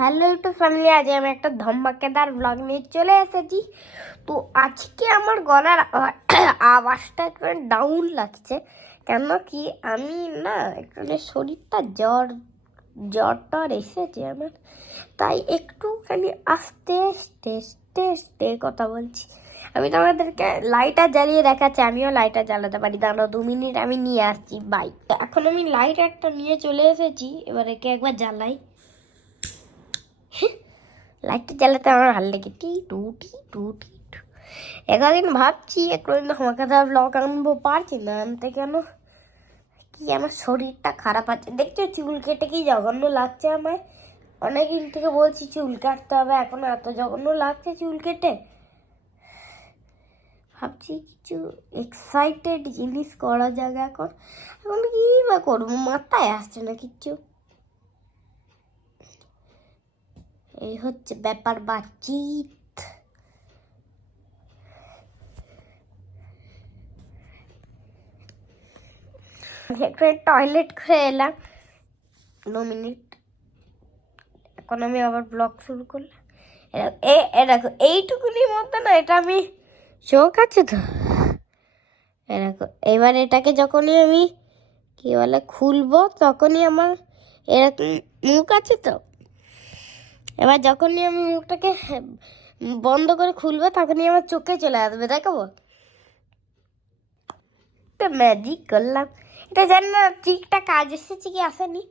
Hello YouTube family, আজ আমি একটা ধমাকেদার ব্লগ নিয়ে চলে এসেছি। তো আজকে আমার গলার আওয়াজটা একটু ডাউন লাগছে, কেন কি আমি না একটু শরীরটা জ্বর টর এসেছে আমার, তাই একটুখানি আস্তে আস্তে আস্তে আস্তে কথা বলছি। আমি তোমাদেরকে লাইটার জ্বালিয়ে দেখাচ্ছি, আমিও লাইটার জ্বালাতে পারি। দাঁড়াও 2 মিনিট, আমি নিয়ে আসছি বাইক। এখন আমি লাইটারটা নিয়ে চলে এসেছি, এবার একে একবার জ্বালাই। লাইটটা জ্বালাতে আমার ভালো লাগে। টি টু টি টু টি টু। একদিন ভাবছি একদিন আমাকে তো ব্লগ আনবো, পারছি না আনতে। কেন কি আমার শরীরটা খারাপ আছে, দেখছো চুল কেটে কি জঘন্য লাগছে আমার। অনেকদিন থেকে বলছি চুল কাটতে হবে, এখন এত জঘন্য লাগছে চুল কেটে। ভাবছি কিছু এক্সাইটেড জিনিস করা যাবে। এখন এখন কি বা করবো, মাথায় আসছে না কিচ্ছু। এই হচ্ছে ব্যাপার বাতচিত। একটু টয়লেট করে এলাম, 2 মিনিট, এখন আমি আবার ব্লগ শুরু করলাম। দেখো এইটুকুনির মধ্যে না, এটা আমি চোখ আছে তো, দেখো এবার এটাকে যখনই আমি কি বলে খুলবো, তখনই আমার এরকম মুখ আছে তো, এবার যখনই আমি মুখটাকে বন্ধ করে খুলবো, তখনই আমার চোখে চলে আসবে। দেখাবো একটা ম্যাজিক করলাম। এটা জানি না ট্রিকটা কাজ এসেছে কি আসেনি,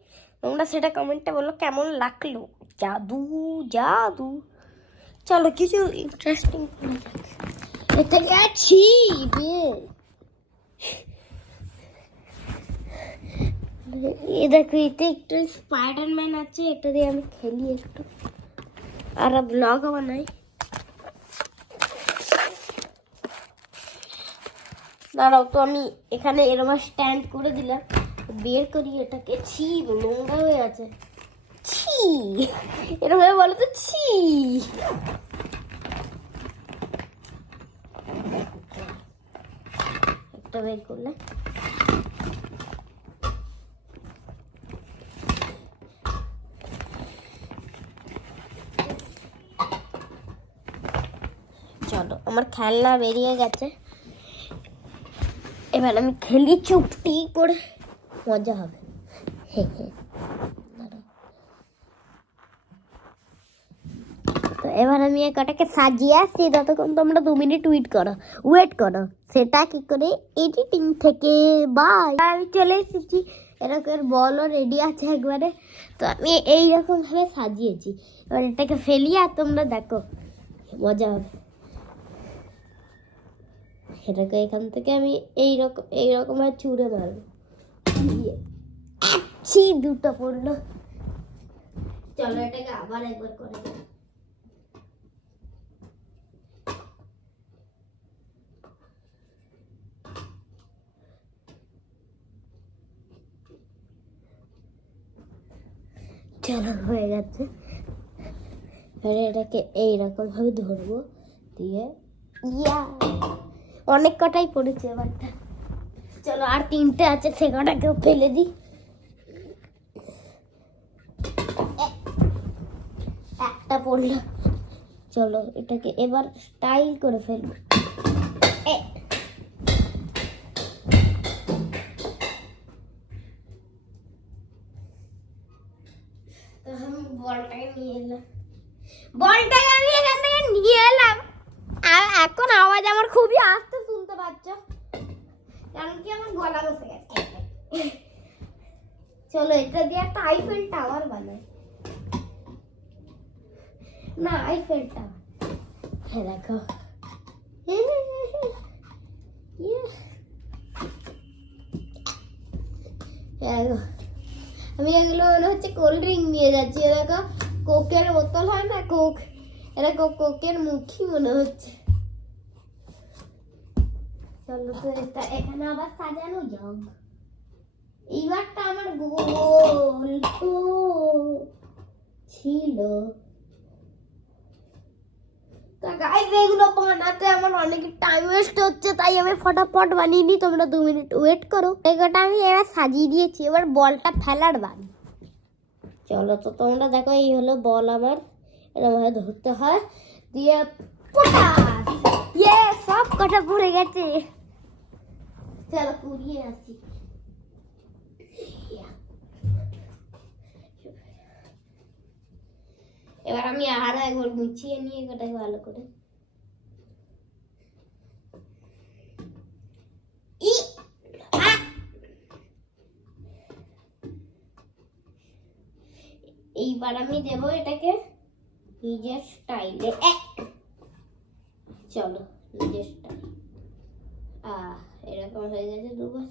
তোমরা সেটা কমেন্টে বলো কেমন লাগলো। জাদু জাদু। চলো কিছু ইন্টারেস্টিং এটা গেছি এ দেখো, এতে একটু স্পাইডারম্যান আছে, এটা দিয়ে আমি খেলি একটু আর ব্লগ বানাই। দাঁড়াও তো, আমি এখানে এরকম স্ট্যান্ড করে দিলাম, বের করি এটাকে। ছি, নোংরা হয়ে আছে। ছি, এরকম বলো তো, ছি। একটা বের করলে চলো, আমার খেলনা বেরিয়ে গেছে, এবার আমি খেলি চুপটি করে, মজা হবে। তো এবার আমি কটাকে সাজিয়ে আসছি, ততক্ষণ তোমরা 2 মিনিট ওয়েট করো। সেটা কি করে, এডিটিং থেকে। বাই, আমি চলে এসেছি, এরকম বলও রেডি আছে একবারে। তো আমি এইরকম ভাবে সাজিয়েছি, এবার এটাকে ফেলি আর তোমরা দেখো, মজা হবে। এটাকে এখান থেকে আমি এইরকম ভাবে ছুঁড়ে মারবো। দুটো পড়লো। চলো এটাকে আবার একবার করে দেবো। চলো হয়ে গেছে, এটাকে এইরকম ভাবে ধরবো, দিয়ে অনেক কটাই পড়েছে এবারটা। চলো আর 3টে আছে, সে কটাকেও ফেলে দিই। একটা পড়লো। চলো এটাকে এবার স্টাইল করে ফেলবো। বলটাকে আমি এখান থেকে নিয়ে এলাম, আর এখন আওয়াজ আমার খুবই আস্তে শুনতে পাচ্ছ, কারণ কি আমার গলা বসে গেছে। চলো এটা দিয়ে একটা আইফেল টাওয়ার বানাই। না, আইফেল টাওয়ার, হ্যাঁ দেখো, আমি এগুলো মনে হচ্ছে কোল্ড ড্রিঙ্ক নিয়ে যাচ্ছি। দেখো কোকের বোতল হয় না, কোক, এরকম কোকের মুখই মনে হচ্ছে। চলো তো এটা এখানে আবার সাজানো যাক। এইবারটা আমার গোল ছিল। গাইস এগুলো বানাতে আমার অনেক টাইম ওয়েস্ট হচ্ছে, তাই আমি ফটাফট বানিয়ে নিই। তোমরা 2 মিনিট ওয়েট করো। এগুলোটা আমি এবার সাজিয়ে দিয়েছি, এবার বলটা ফেলার বাড়ি। চলো তো তোমরা দেখো, এই হলো বল আমার, এরকম ভাবে ধরতে হয়, দিয়ে পটাস, ইয়ে সব কটা পড়ে গেছে। চলো কুড়িয়ে আসি। এবার আমি আরো একবার গুছিয়ে নিয়ে কটাকে ভালো করে এইবার আমি দেবো এটাকে নিজের স্টাইলে। চলো নিজের স্টাইল, এরকম হয়ে গেছে দুবার।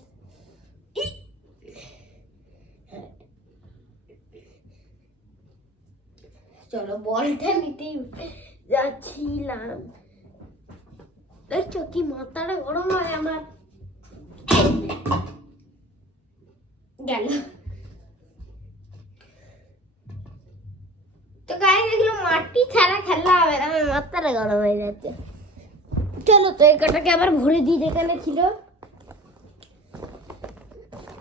চলো বলটা নিতেই যাচ্ছিলাম, দেখছো কি মাথাটা গরম হয় আমার। গেল তো গায়ে এগুলো মাটি ছাড়া খেলা হবে না, আমার মাথাটা গরম হয়ে যাচ্ছে। চলো তো এই কটাকে আবার ভরে দিই যেখানে ছিল,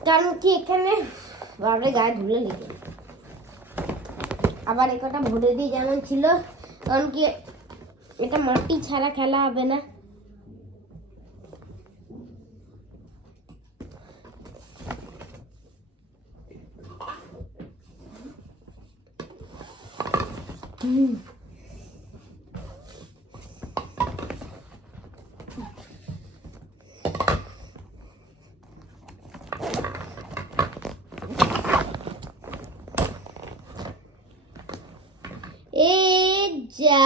কারণ কি এখানে বাবা গায়ে ধুলে লেগে। আবার এই কটা ভরে দিই যেমন ছিল, কারণ কি এটা মাটি ছাড়া খেলা হবে না। যা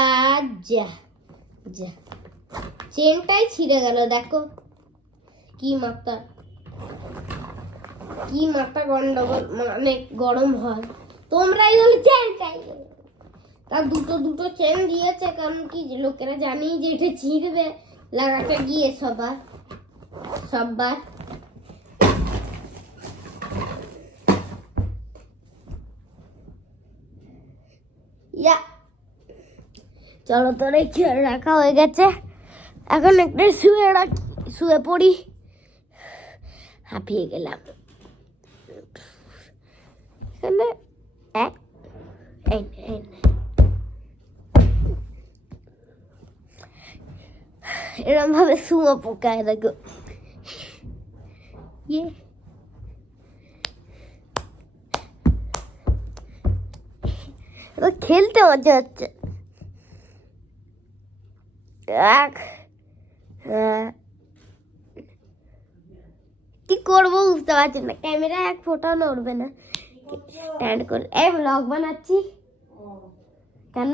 যা যা, চেনটাই ছিঁড়ে গেল, দেখো কি মাথা গন্ডগোল, মানে গরম হয়। তোমরাই হলে চেনটাই, তার দুটো দুটো চেন দিয়েছে, কারণ কি লোকেরা জানি যে এটা ছিঁড়বে লাগাতে গিয়ে সবার। ইয়া চলো তোর এই চেয়ার রাখা হয়ে গেছে, এখন একটা শুয়ে পড়ি, হাঁপিয়ে গেলাম। এখানে এরকম ভাবে শুয়ে পোকায় দেখো, খেলতে মজা হচ্ছে। কি করবো বুঝতে পারছি না, ক্যামেরা এক ফোটাও নড়বে না, স্ট্যান্ড করে এই ব্লগ বানাচ্ছি কেন।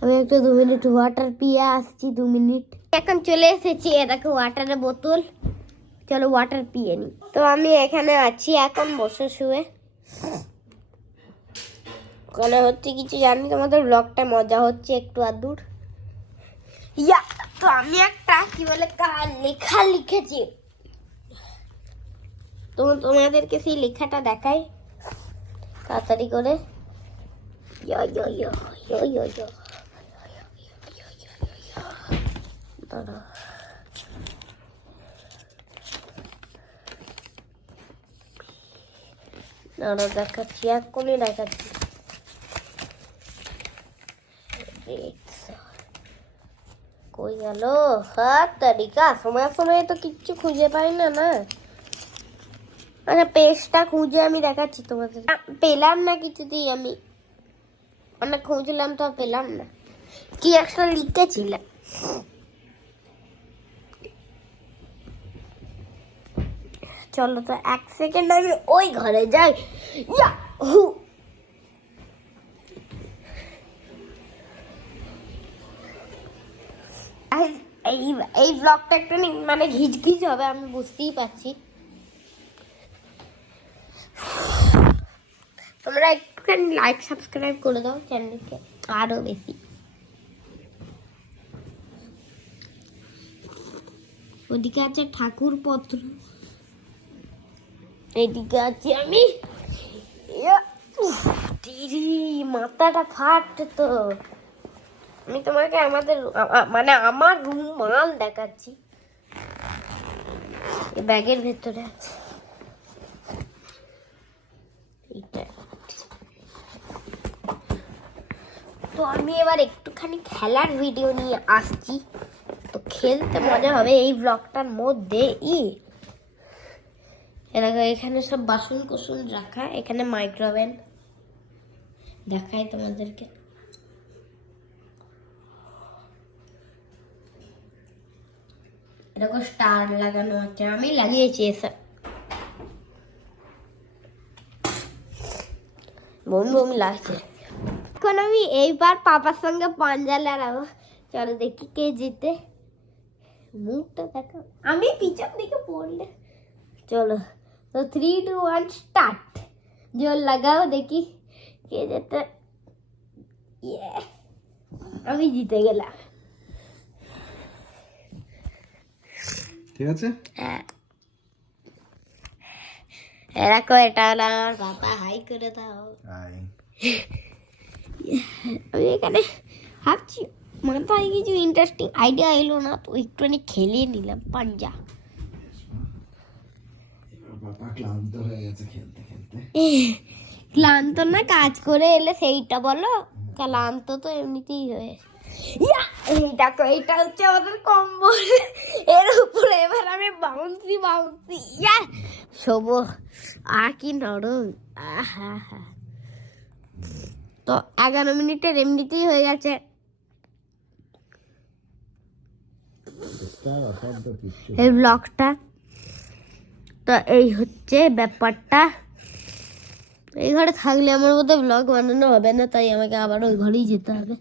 আমি একটু 2 মিনিট ওয়াটার পিয়ে আসছি, 2 মিনিট। এখন চলে এসেছি, দেখো ওয়াটারের বোতল, চলো ওয়াটার পিয়ে নি। তো আমি এখানে আছি এখন বসে শুয়ে, ওখানে হচ্ছে কিছু জানি, তোমাদের ব্লগটা মজা হচ্ছে একটু আদূর। তো আমি একটা কি বলে লেখা লিখেছি, তোমাদেরকে সেই লেখাটা দেখাই তাড়াতাড়ি করে। দেখাচ্ছি, এক্ষুনি দেখাচ্ছি। কই গেল তারিকা, সময় তো কিচ্ছু খুঁজে পাই না। আচ্ছা পেজটা খুঁজে আমি দেখাচ্ছি তোমাদের, পেলাম না কিছুতেই, আমি অনেক খুঁজলাম তো পেলাম না, কি একটা লিখেছিলাম। চলো তো 1 সেকেন্ড আমি ওই ঘরে যাই। এই ব্লগটা একটু মানে ঘিচঘিচ হবে, আমি বুঝতেই পারছি। তোমরা একটুখানি লাইক সাবস্ক্রাইব করে দাও চ্যানেলকে আরো বেশি। ওদিকে আছে ঠাকুর পত্র, এদিকে আছি আমি। মাথাটা ফাটছে তো, আমি তোমাকে মানে আমার রুমাল দেখাচ্ছি, ব্যাগের ভেতরে আছে। তো আমি এবার একটুখানি খেলার ভিডিও নিয়ে আসছি। তো খেলতে মজা হবে এই ব্লগটার মধ্যে। এখানে সব বাসন কুসুন রাখা, এখানে মাইক্রোওভেন দেখাই তোমাদেরকে। এরকম স্টার লাগানো আছে, আমি লাগিয়েছি এসব। বমি বমি লাগছে। এখন আমি এইবার পাপার সঙ্গে পাঞ্জা লড়াবো। চলো দেখি কে জিতে। মুখটা দেখো, আমি পিছন দিকে পড়লে। চলো, তো 3, 2, 1 স্টার্ট। জোর লাগাও, দেখি কে জিতে। আমি জিতে গেলাম। ঠিক আছে, হ্যাঁ, এরকম এটা হলো আমার বাবা, হাই করে দাও। আমি এখানে ভাবছি মাথায় কিছু ইন্টারেস্টিং আইডিয়া এলো না, তো একটুখানি খেলিয়ে নিলাম পাঞ্জা। বাবা ক্লান্ত হয়ে গেছে খেলতে খেলতে। ক্লান্ত না, কাজ করে এলে সেইটা বলো। ক্লান্ত তো এমনিতেই হয়ে। এইটা তো, এইটা হচ্ছে আমাদের কম্বল। এর উপরে এবার আমি বাউন্সি বাউন্সি শোবো। আর কি নরম। আহা হা। তো 11 মিনিটের এমনিতেই হয়ে গেছে। এই ব্লগটা তো এই হচ্ছে ব্যাপারটা। এই ঘরে থাকলে আমার মধ্যে ব্লগ বানানো হবে না, তাই আমাকে আবার ওই ঘরেই যেতে হবে।